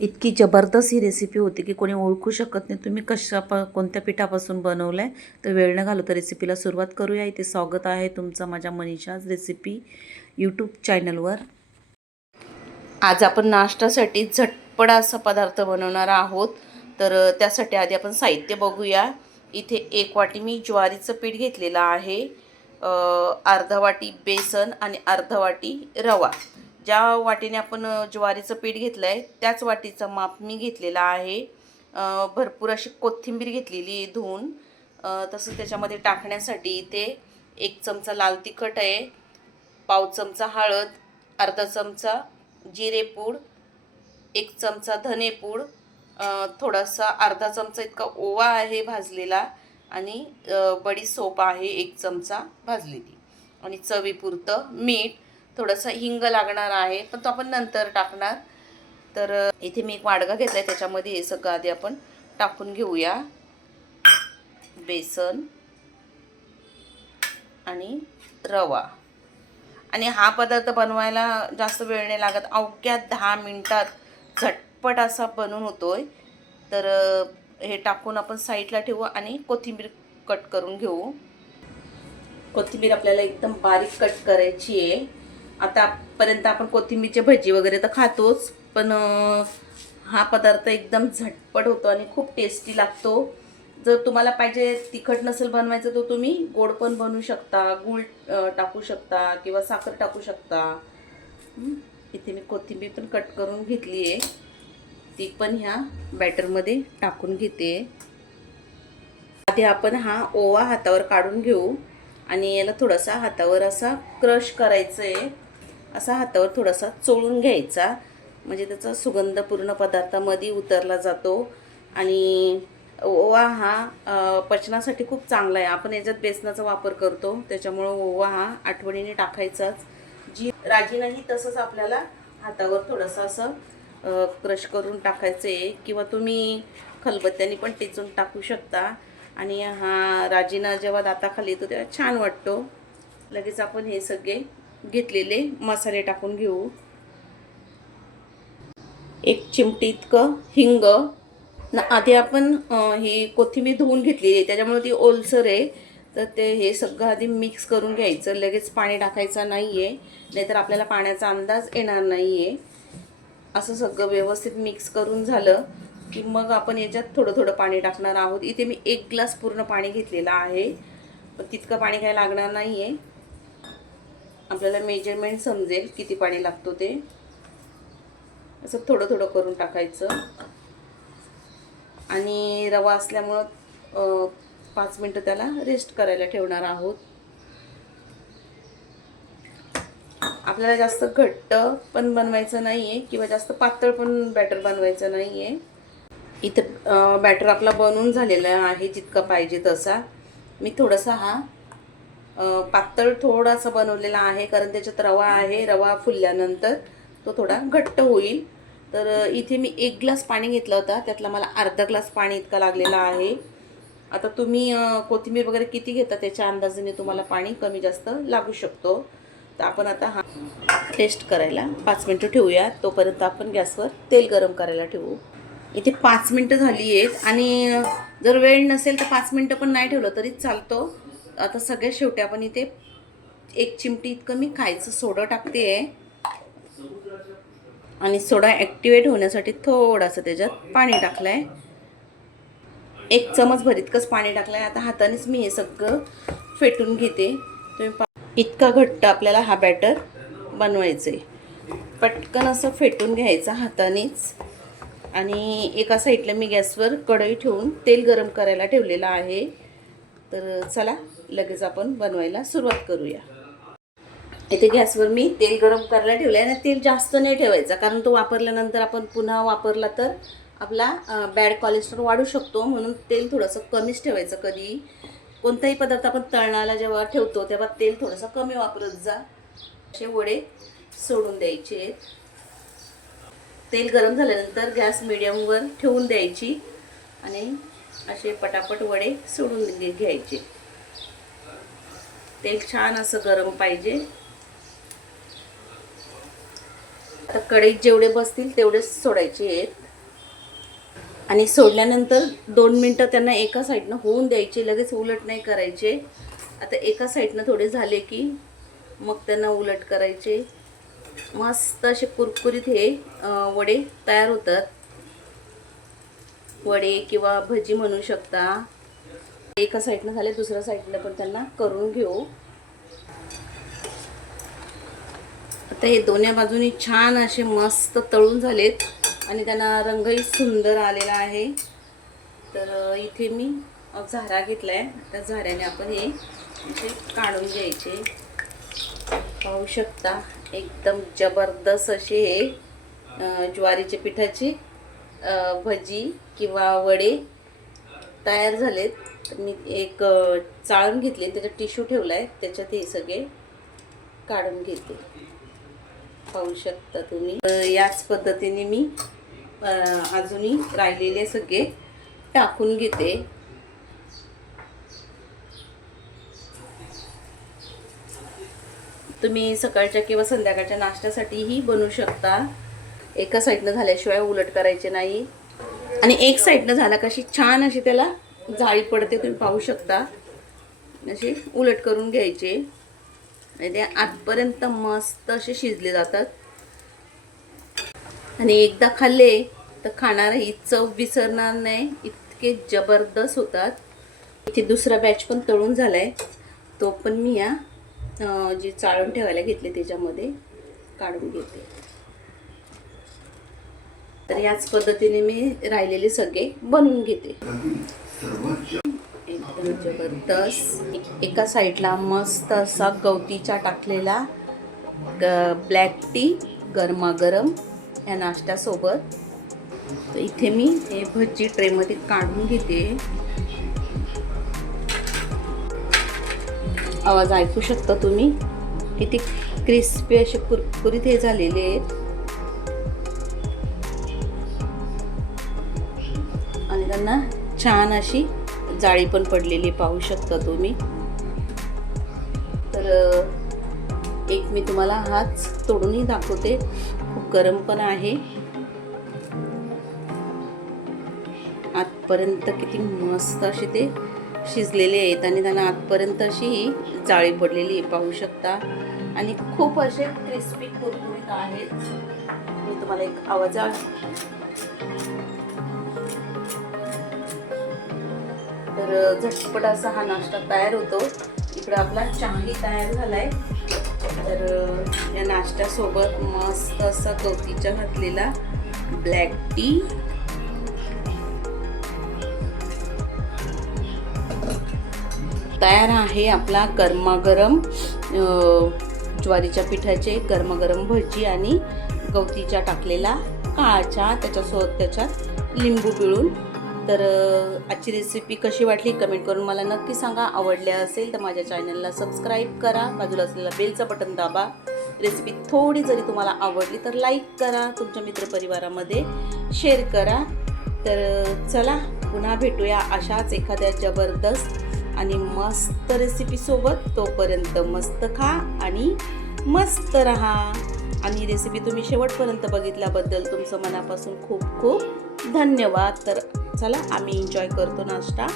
इतकी जबरदस्त ही रेसिपी होती की कोणी ओळखू शकत नाही तुम्ही कोणत्या पिठापासून बनवलं आहे. तर वेळ न घालवता रेसिपीला सुरुवात करूया. इथे स्वागत आहे तुमचं माझ्या मनीषाज रेसिपी यूट्यूब चॅनलवर. आज आपण नाश्त्यासाठी झटपट असा पदार्थ बनवणार आहोत. तर त्यासाठी आधी आपण साहित्य बघूया. इथे 1 वाटी मी ज्वारीचं पीठ घेतलेलं आहे, अर्धा वाटी बेसन आणि अर्धा वाटी रवा. ज्या वाटीने आपण ज्वारीचं पीठ घेतलं आहे त्याच वाटीचं माप मी घेतलेला आहे. भरपूर अशी कोथिंबीर घेतलेली आहे धुवून. तसंच त्याच्यामध्ये टाकण्यासाठी इथे 1 चमचा लाल तिखट आहे, पाव चमचा हळद, अर्धा चमचा जिरेपूड, 1 चमचा धनेपूड, थोडासा अर्धा चमचा इतका ओवा आहे भाजलेला आणि बडीशेप आहे 1 चमचा भाजलेली आणि चवीपुरतं मीठ, थोडासा हिंग लागणार आहे पण तो आपण नंतर टाकणार. तर इथे मी एक वाडगा घेतला आहे, त्याच्यामध्ये हे सगळं आधी आपण टाकून घेऊया. बेसन आणि रवा. आणि हा पदार्थ बनवायला जास्त वेळ नाही लागत, अवघ्या 10 मिनिटात झटपट असा बनून होतोय. तर हे टाकून आपण साईडला ठेवू आणि कोथिंबीर कट करून घेऊ. कोथिंबीर आपल्याला एकदम बारीक कट करायची आहे. आतापर्यंत आपण कोथिंबीरची भजी वगैरे तर खातोच, पण हा पदार्थ एकदम झटपट होतो आणि खूप टेस्टी लागतो. जर तुम्हाला पाहिजे तिखट नसेल बनवायचं तर तुम्ही गोड पण बनवू शकता, गूळ टाकू शकता किंवा साखर टाकू शकता. इथे मी कोथिंबीर पण कट करून घेतली आहे, ती पण ह्या बॅटरमध्ये टाकून घेते. आधी आपण हा ओवा हातावर काढून घेऊ आणि याला थोडासा हातावर असा क्रश करायचं आहे. असा हातावर थोडासा चोळून घ्यायचा, म्हणजे त्याचा सुगंध पूर्ण पदार्थामध्ये उतरला जातो. आणि ओवा हा पचनासाठी खूप चांगला आहे. आपण याच्यात बेसनाचा वापर करतो, त्याच्यामुळं ओवा हा आठवणीने टाकायचाच. राजीनाही तसंच आपल्याला हातावर थोडंसं असं क्रश करून टाकायचं आहे किंवा तुम्ही खलबत्त्याने पण टेचून टाकू शकता. आणि हा राजीना जेव्हा दाताखाली येतो तेव्हा छान वाटतो. लगेच आपण हे सगळे घेतलेले मसाले टाकून घेऊ. 1 चिमटी इतकं हिंग. आधी आपण ही कोथिंबीर धुवून घेतलेली आहे त्याच्यामुळे ती ओलसर आहे, तर ते हे सगळं आधी मिक्स करून घ्यायचं. लगेच पाणी टाकायचं नाही आहे, नाहीतर आपल्याला पाण्याचा अंदाज येणार नाही आहे. असं सगळं व्यवस्थित मिक्स करून झालं की मग आपण याच्यात थोडं थोडं पाणी टाकणार आहोत. इथे मी 1 ग्लास पूर्ण पाणी घेतलेलं आहे, पण तितकं पाणी काही लागणार नाही आहे. आपल्याला मेजरमेंट समजेल किती पाणी लागतो ते. असं थोडं थोडं करून टाकायचं. आणि रवा असल्यामुळं 5 मिनटं त्याला रेस्ट करायला ठेवणार आहोत. आपल्याला जास्त घट्ट पण बनवायचं नाही आहे किंवा जास्त पातळ पण बॅटर बनवायचं नाही आहे. इथं बॅटर आपला बनवून झालेला आहे जितका पाहिजे तसा. मी थोडासा हा पातळ थोडासा बनवलेला आहे, कारण त्याच्यात रवा आहे. रवा फुलल्यानंतर तो थोडा घट्ट होईल. तर इथे मी 1 ग्लास पाणी घेतलं होता, त्यातला मला अर्धा ग्लास पाणी इतका लागलेला आहे. आता तुम्ही कोथिंबीर वगैरे किती घेता त्याच्या अंदाजाने तुम्हाला पाणी कमी जास्त लागू शकतो. तर आपण आता हा टेस्ट करायला 5 मिनटं ठेवूया. तोपर्यंत आपण गॅसवर तेल गरम करायला ठेवू. इथे 5 मिनटं झाली आहेत आणि जर वेळ नसेल तर 5 मिनटं पण नाही ठेवलं तरी चालतो. आता सगळ्यात शेवटी आपण इथे 1 चिमटी इतकं मी खायचं सोडा टाकते आहे आणि सोडा ॲक्टिवेट होण्यासाठी थोडंसं त्याच्यात पाणी टाकलं आहे. 1 चमचभर इतकंच पाणी टाकलं आहे. आता हातानेच मी हे सगळं फेटून घेते. तुम्ही इतका घट्ट आपल्याला हा बॅटर बनवायचं आहे. पटकन असं फेटून घ्यायचं हातानेच. आणि एका साईडला मी गॅसवर कढई ठेवून तेल गरम करायला ठेवलेलं आहे. तर चला लगेच आपण बनवायला सुरुवात करूया. इथे गॅसवर मी तेल गरम करायला ठेवलं आहे आणि तेल जास्त नाही ठेवायचा, कारण तो वापरल्यानंतर आपण पुन्हा वापरला तर आपला बॅड कोलेस्ट्रॉल वाढू शकतो. म्हणून तेल थोडंसं कमीच ठेवायचं. कधी कोणताही पदार्थ आपण तळणाला जेव्हा ठेवतो तेव्हा तेल थोडंसं कमी वापरत जा. असे वडे सोडून द्यायचे. तेल गरम झाल्यानंतर गॅस मिडियमवर ठेवून द्यायची आणि असे पटापट वडे सोडून घ्यायचे. तेल छान असं गरम पाहिजे. आता कढईत जेवढे बसतील तेवढेच सोडायचे आहेत आणि सोडल्यानंतर 2 मिनटं त्यांना एका साईडनं होऊन द्यायचे, लगेच उलट नाही करायचे. आता एका साईडनं थोडे झाले की मग त्यांना उलट करायचे. मस्त असे कुरकुरीत हे वडे तयार होतात. वडे किंवा भजी म्हणू शकता. एका साईडनं झाले, दुसऱ्या साईडनं पण त्यांना करून घेऊ. आता हे दोन्ही बाजूनी छान असे मस्त तळून झालेत आणि त्यांना रंगही सुंदर आलेला आहे. तर इथे मी झारा घेतलाय. त्या झाऱ्याने आपण हे असे काढून घ्यायचे. पाहू शकता एकदम जबरदस्त असे हे ज्वारीच्या पिठाचे भजी किंवा वडे तयार झालेत. तर मी एक चाळण घेतली, त्याच्यात टिश्यू ठेवलाय, त्याच्यात हे सगळे काढून घेते. पाहू शकता तुम्ही. याच पद्धतीने मी अजूनही राहिलेले सगळे टाकून घेते. तुम्ही सकाळच्या किंवा संध्याकाळच्या नाश्त्यासाठीही बनवू शकता. एका साईडनं झाल्याशिवाय उलट करायचे नाही. आणि एक साईडनं झाला कशी छान अशी त्याला जाळी पडते, तुम्ही पाहू शकता. अशी उलट करून घ्यायचे आणि ते आतपर्यंत मस्त असे शिजले जातात. आणि एकदा खाल्ले तर खाणारही चव विसरणार नाही, इतके जबरदस्त होतात. इथे दुसरा बॅच पण तळून झालाय, तो पण मी या जी चाळून ठेवायला घेतले त्याच्यामध्ये काढून घेते. तर याच पद्धतीने मी राहिलेले सगळे बनवून घेते. एकदम जबरदस्त. एका साईडला मस्त असा गवती चहा टाकलेला ब्लॅक टी गरमागरम या नाश्त्यासोबत. तर इथे मी हे भजी ट्रेमध्ये काढून घेते. आवाज ऐकू शकता तुम्ही, किती क्रिस्पी असे कुरकुरीत हे झालेले आहेत. आणि त्यांना छान अशी जाळी पण पडलेली पाहू शकता तुम्ही. तर एक मी तुम्हाला हाच तोडूनही दाखवते. खूप गरम पण आहे. आतपर्यंत किती मस्त असे ते शिजलेले आहेत आणि त्यांना आतपर्यंत अशी जाळी पडलेली पाहू शकता. आणि खूप असे क्रिस्पी कुरकुरीत आहेत. मी तुम्हाला एक आवाज तर झटपट असा हा नाश्ता तयार होतो. इकडे आपला चहाही तयार झालाय. तर या नाश्त्यासोबत मस्त असा गवतीचा घातलेला ब्लॅक टी, तयार आहे आपला गरमागरम ज्वारीच्या पिठाचे गरमागरम भजी आणि गवतीचा टाकलेला काळा चहा, त्याच्यात लिंबू पिळून. तर आजची रेसिपी कशी वाटली कमेंट करून मला नक्की सांगा. आवडल्या असेल तर माझ्या चॅनलला सबस्क्राईब करा, बाजूला असलेला बेलचं बटन दाबा. रेसिपी थोडी जरी तुम्हाला आवडली तर लाईक करा, तुमच्या मित्रपरिवारामध्ये शेअर करा. तर चला पुन्हा भेटूया अशाच एखाद्या जबरदस्त आणि मस्त रेसिपीसोबत. तोपर्यंत मस्त खा आणि मस्त रहा. आणि रेसिपी तुम्ही शेवटपर्यंत बघितल्याबद्दल तुमचं मनापासून खूप खूप धन्यवाद. तर चला आम्ही एन्जॉय करतो नाश्ता.